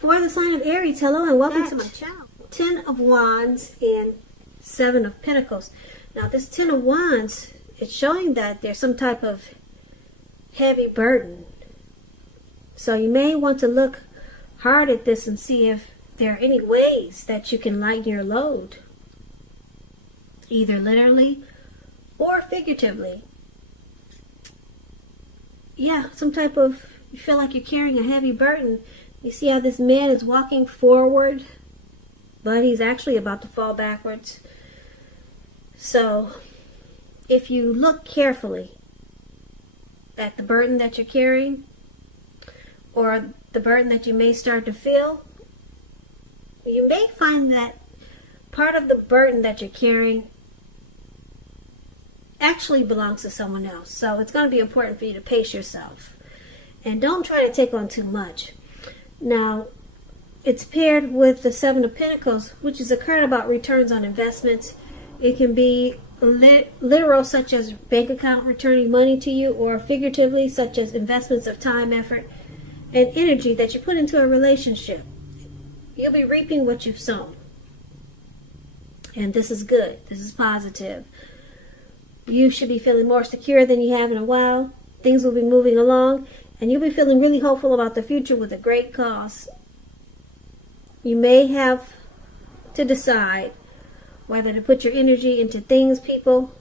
For the sign of Aries, hello and welcome to my channel. 10 of Wands and 7 of Pentacles. Now this 10 of Wands, it's showing that there's some type of heavy burden. So you may want to look hard at this and see if there are any ways that you can lighten your load. Either literally or figuratively. Yeah, some type of, you feel like you're carrying a heavy burden. You see how this man is walking forward, but he's actually about to fall backwards. So, if you look carefully at the burden that you're carrying, or the burden that you may start to feel, you may find that part of the burden that you're carrying actually belongs to someone else. So, it's going to be important for you to pace yourself. And don't try to take on too much. Now, it's paired with the 7 of Pentacles, which is a card about returns on investments. It can be literal, such as bank account returning money to you, or figuratively, such as investments of time, effort, and energy that you put into a relationship. You'll be reaping what you've sown. And this is good. This is positive. You should be feeling more secure than you have in a while. Things will be moving along. And you'll be feeling really hopeful about the future with a great cause. You may have to decide whether to put your energy into things, people,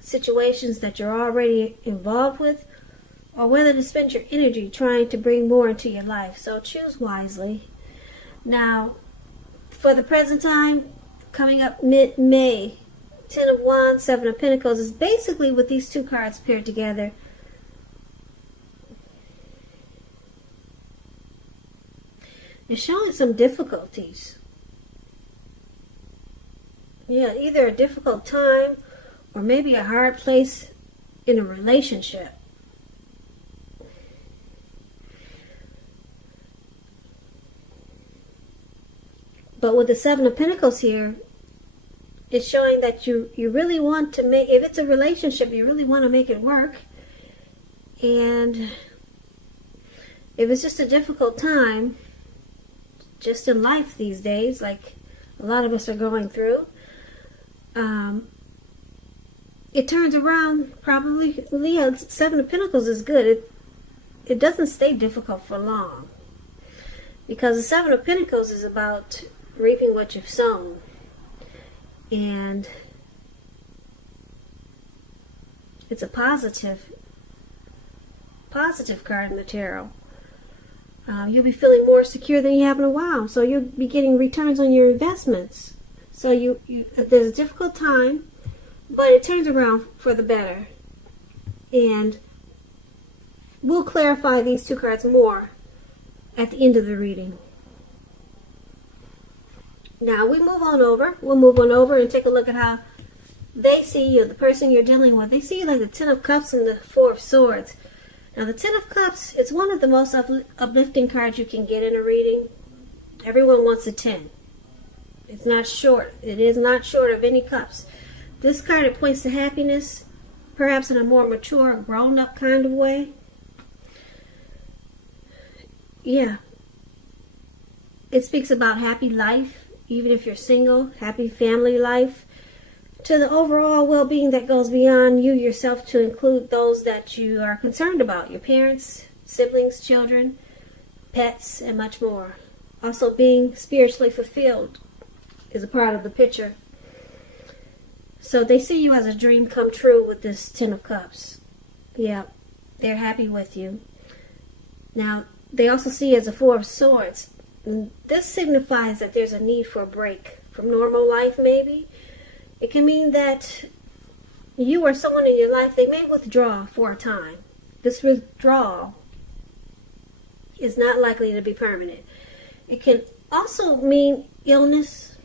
situations that you're already involved with, or whether to spend your energy trying to bring more into your life. So choose wisely. Now, for the present time, coming up mid-May, 10 of Wands, 7 of Pentacles is basically with these two cards paired together. It's showing some difficulties. Yeah, either a difficult time or maybe a hard place in a relationship. But with the 7 of Pentacles here, it's showing that you really want to make, if it's a relationship, you really want to make it work. And if it's just a difficult time, just in life these days, like a lot of us are going through, it turns around probably. Yeah, 7 of Pentacles is good. It doesn't stay difficult for long, because the 7 of Pentacles is about reaping what you've sown. And it's a positive card in the tarot. You'll be feeling more secure than you have in a while. So you'll be getting returns on your investments. So there's a difficult time, but it turns around for the better. And we'll clarify these two cards more at the end of the reading. Now we'll move on over and take a look at how they see you, the person you're dealing with. They see you like the 10 of Cups and the 4 of Swords. Now, the 10 of Cups, it's one of the most uplifting cards you can get in a reading. Everyone wants a 10. It's not short. It is not short of any cups. This card, it points to happiness, perhaps in a more mature, grown-up kind of way. Yeah. It speaks about happy life, even if you're single, happy family life, to the overall well-being that goes beyond you yourself, to include those that you are concerned about, your parents, siblings, children, pets, and much more. Also, being spiritually fulfilled is a part of the picture. So they see you as a dream come true with this 10 of Cups. Yeah, they're happy with you. Now, they also see you as a 4 of Swords. And this signifies that there's a need for a break from normal life, maybe. It can mean that you or someone in your life, they may withdraw for a time. This withdrawal is not likely to be permanent. It can also mean illness,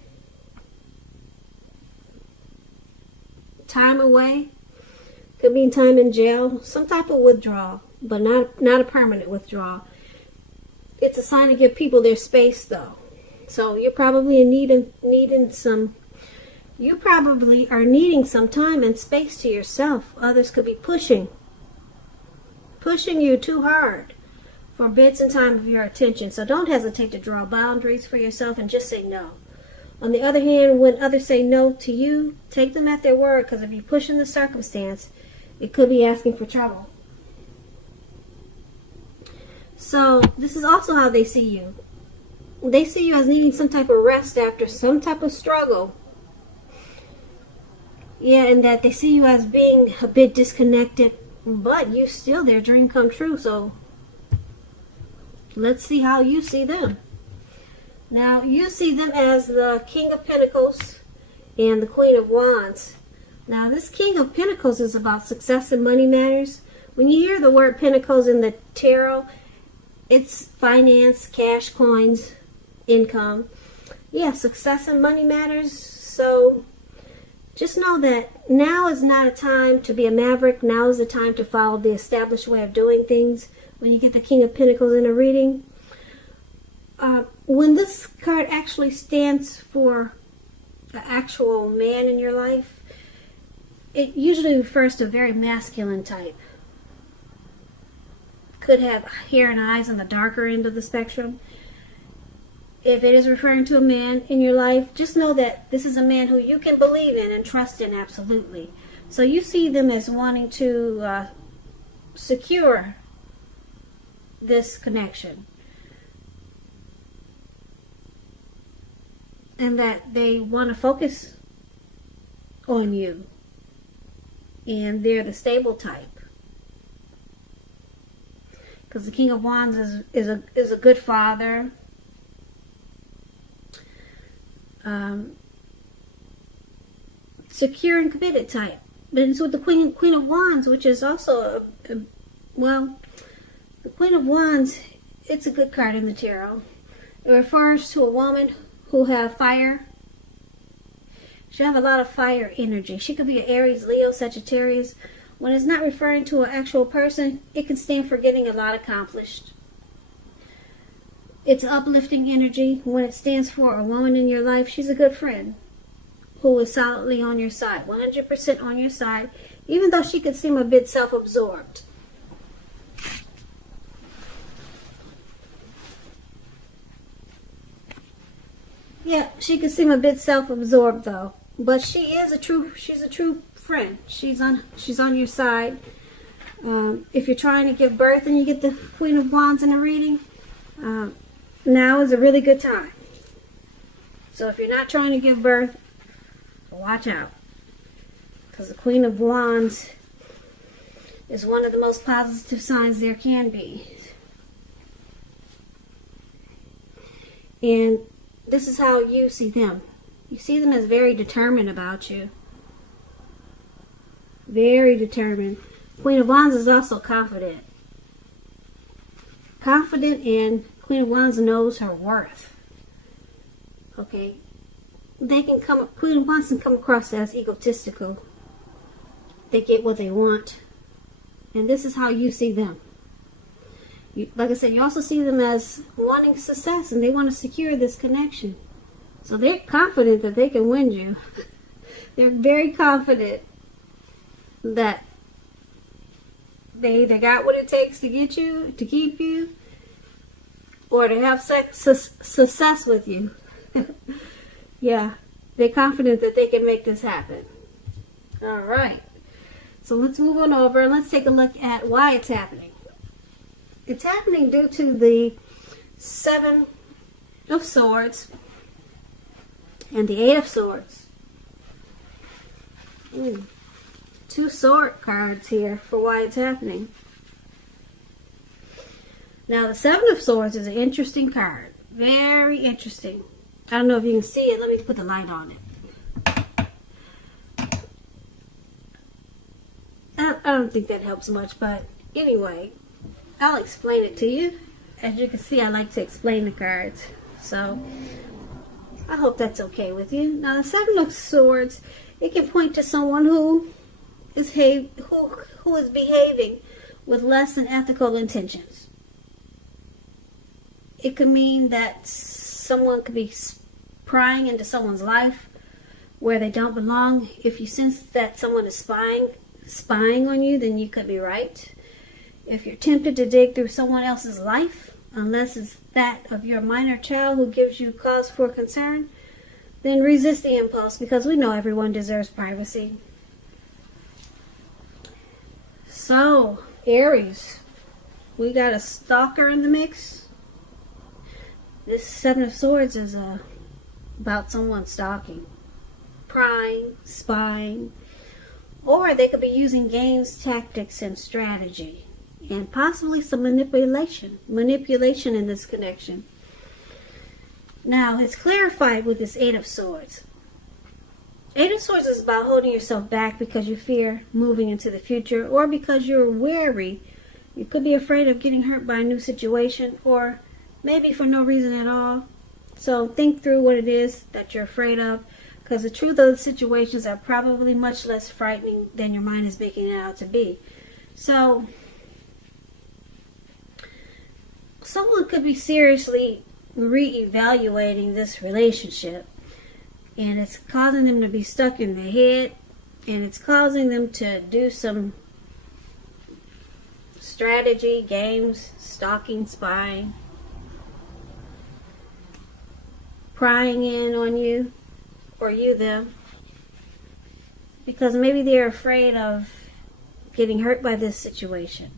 time away, could mean time in jail, some type of withdrawal, but not a permanent withdrawal. It's a sign to give people their space, though. So you're probably needing some. You probably are needing some time and space to yourself. Others could be pushing you too hard for bits and time of your attention. So don't hesitate to draw boundaries for yourself and just say no. On the other hand, when others say no to you, take them at their word, because if you push in the circumstance, it could be asking for trouble. So this is also how they see you. They see you as needing some type of rest after some type of struggle. Yeah, and that they see you as being a bit disconnected, but you still their dream come true. So let's see how you see them. Now, you see them as the King of Pentacles and the Queen of Wands. Now, this King of Pentacles is about success and money matters. When you hear the word Pentacles in the tarot, it's finance, cash, coins, income. Yeah, success and money matters. So just know that now is not a time to be a maverick. Now is the time to follow the established way of doing things. When you get the King of Pentacles in a reading, when this card actually stands for the actual man in your life, it usually refers to a very masculine type. Could have hair and eyes on the darker end of the spectrum. If it is referring to a man in your life, just know that this is a man who you can believe in and trust in absolutely. So you see them as wanting to secure this connection. And that they want to focus on you. And they're the stable type. Because the King of Wands is a good father. Secure and committed type. But it's with the Queen of Wands, which is also well, the Queen of Wands, it's a good card in the tarot. It refers to a woman who have fire. She have a lot of fire energy. She could be an Aries, Leo, Sagittarius. When it's not referring to an actual person, it can stand for getting a lot accomplished. It's uplifting energy. When it stands for a woman in your life, she's a good friend who is solidly on your side, 100% on your side, even though she could seem a bit self-absorbed. Yeah, she could seem a bit self-absorbed though, but she's a true friend. She's on your side. If you're trying to give birth and you get the Queen of Wands in a reading, now is a really good time. So if you're not trying to give birth, watch out, because the Queen of Wands is one of the most positive signs there can be. And this is how you see them. You see them as very determined about you. Very determined. Queen of Wands is also confident. Confident, and Queen of Wands knows her worth. Okay. Queen of Wands can come across as egotistical. They get what they want. And this is how you see them. Like I said, you also see them as wanting success, and they want to secure this connection. So they're confident that they can win you. They're very confident that they either got what it takes to get you, to keep you, or to have success with you. Yeah, they're confident that they can make this happen. All right. So let's move on over and let's take a look at why it's happening. It's happening due to the Seven of Swords and the Eight of Swords. Two sword cards here for why it's happening. Now, the Seven of Swords is an interesting card. Very interesting. I don't know if you can see it. Let me put the light on it. I don't think that helps much, but anyway, I'll explain it to you. As you can see, I like to explain the cards. So, I hope that's okay with you. Now, the Seven of Swords, it can point to someone who is behaving with less than ethical intentions. It could mean that someone could be prying into someone's life where they don't belong. If you sense that someone is spying on you, then you could be right. If you're tempted to dig through someone else's life, unless it's that of your minor child who gives you cause for concern, then resist the impulse, because we know everyone deserves privacy. So, Aries, we got a stalker in the mix. This Seven of Swords is about someone stalking, prying, spying, or they could be using games, tactics, and strategy, and possibly some manipulation in this connection. Now, it's clarified with this Eight of Swords. Eight of Swords is about holding yourself back because you fear moving into the future, or because you're wary. You could be afraid of getting hurt by a new situation, or maybe for no reason at all. So think through what it is that you're afraid of, because the truth of the situations are probably much less frightening than your mind is making it out to be. So someone could be seriously reevaluating this relationship, and it's causing them to be stuck in their head, and it's causing them to do some strategy, games, stalking, spying, prying in on you, or you them, because maybe they're afraid of getting hurt by this situation.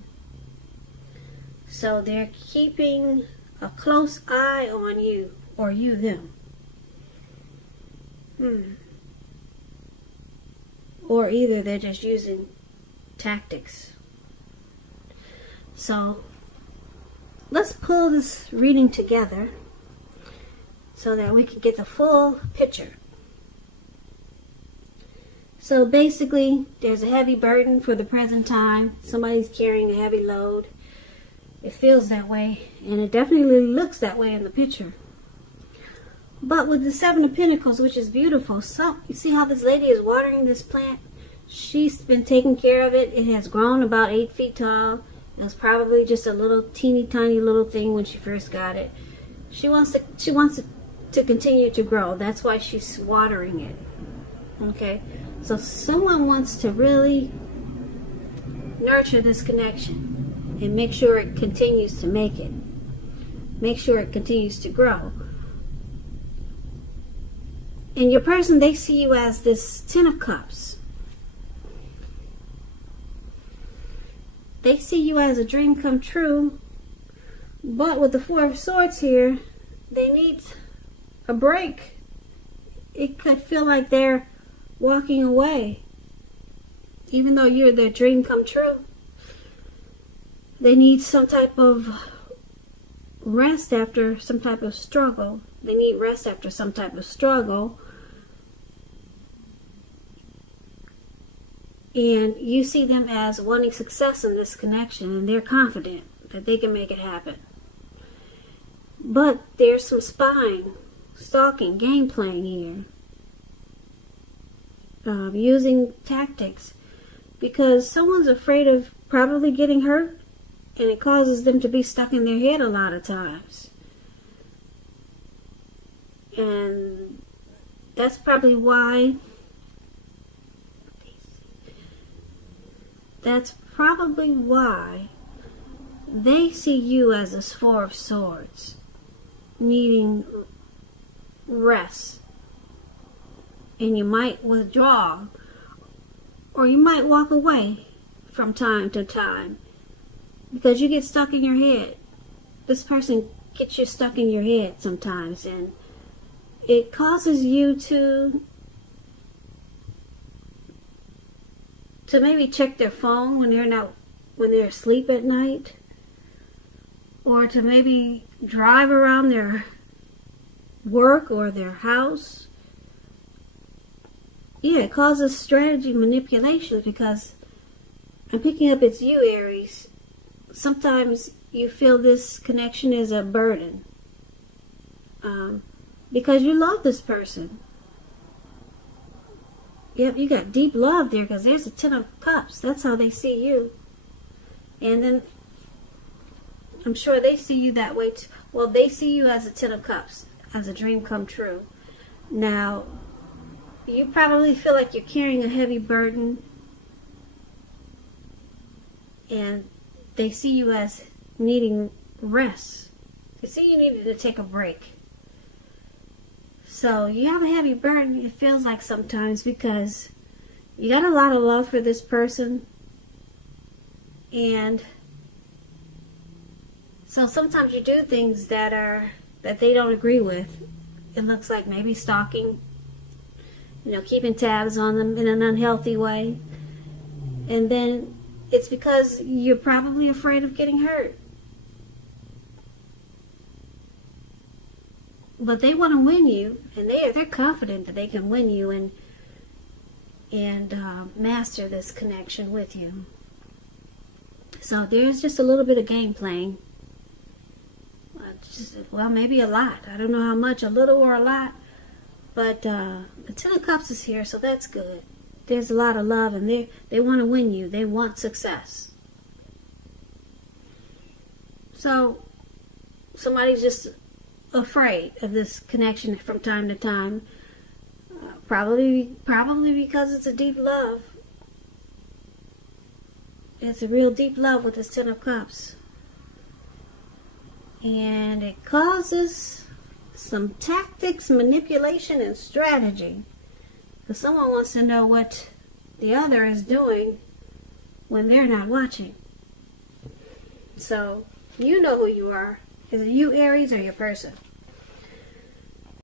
So they're keeping a close eye on you, or you them. Or either they're just using tactics. So let's pull this reading together so that we can get the full picture. So basically, there's a heavy burden for the present time. Somebody's carrying a heavy load. It feels that way, and it definitely looks that way in the picture. But with the Seven of Pentacles, which is beautiful, so you see how this lady is watering this plant? She's been taking care of it. It has grown about 8 feet tall. It was probably just a little teeny tiny little thing when she first got it. She wants it to continue to grow. That's why she's watering it. Okay? So someone wants to really nurture this connection and make sure it continues to make it. Make sure it continues to grow. And your person, they see you as this Ten of Cups. They see you as a dream come true. But with the Four of Swords here, they need a break. It could feel like they're walking away, even though you're their dream come true. They need some type of rest after some type of struggle. They need rest after some type of struggle. And you see them as wanting success in this connection, and they're confident that they can make it happen. But there's some spying, stalking, game playing here. Using tactics, because someone's afraid of probably getting hurt, and it causes them to be stuck in their head a lot of times. And that's probably why they see you as this Four of Swords, needing rest. And you might withdraw, or you might walk away from time to time, because you get stuck in your head. This person gets you stuck in your head sometimes, and it causes you to maybe check their phone when they're asleep at night, or to maybe drive around their work or their house. Yeah, it causes strategy manipulation, because I'm picking up it's you, Aries. Sometimes you feel this connection is a burden, because you love this person. Yep, you got deep love there, because there's a Ten of Cups. That's how they see you. And then I'm sure they see you that way too. Well, they see you as a Ten of Cups, as a dream come true. Now, you probably feel like you're carrying a heavy burden, and they see you as needing rest. They see you needed to take a break. So you have a heavy burden, it feels like sometimes, because you got a lot of love for this person. And so sometimes you do things that they don't agree with. It looks like maybe stalking, keeping tabs on them in an unhealthy way. And then it's because you're probably afraid of getting hurt. But they want to win you, and they're confident that they can win you and master this connection with you. So there's just a little bit of game playing. Well, maybe a lot. I don't know how much, a little or a lot. But the Ten of Cups is here, so that's good. There's a lot of love, and they want to win you. They want success. So somebody's just afraid of this connection from time to time. Probably because it's a deep love. It's a real deep love with this Ten of Cups. And it causes some tactics, manipulation, and strategy. Because someone wants to know what the other is doing when they're not watching. So, you know who you are. Is it you, Aries, or your person?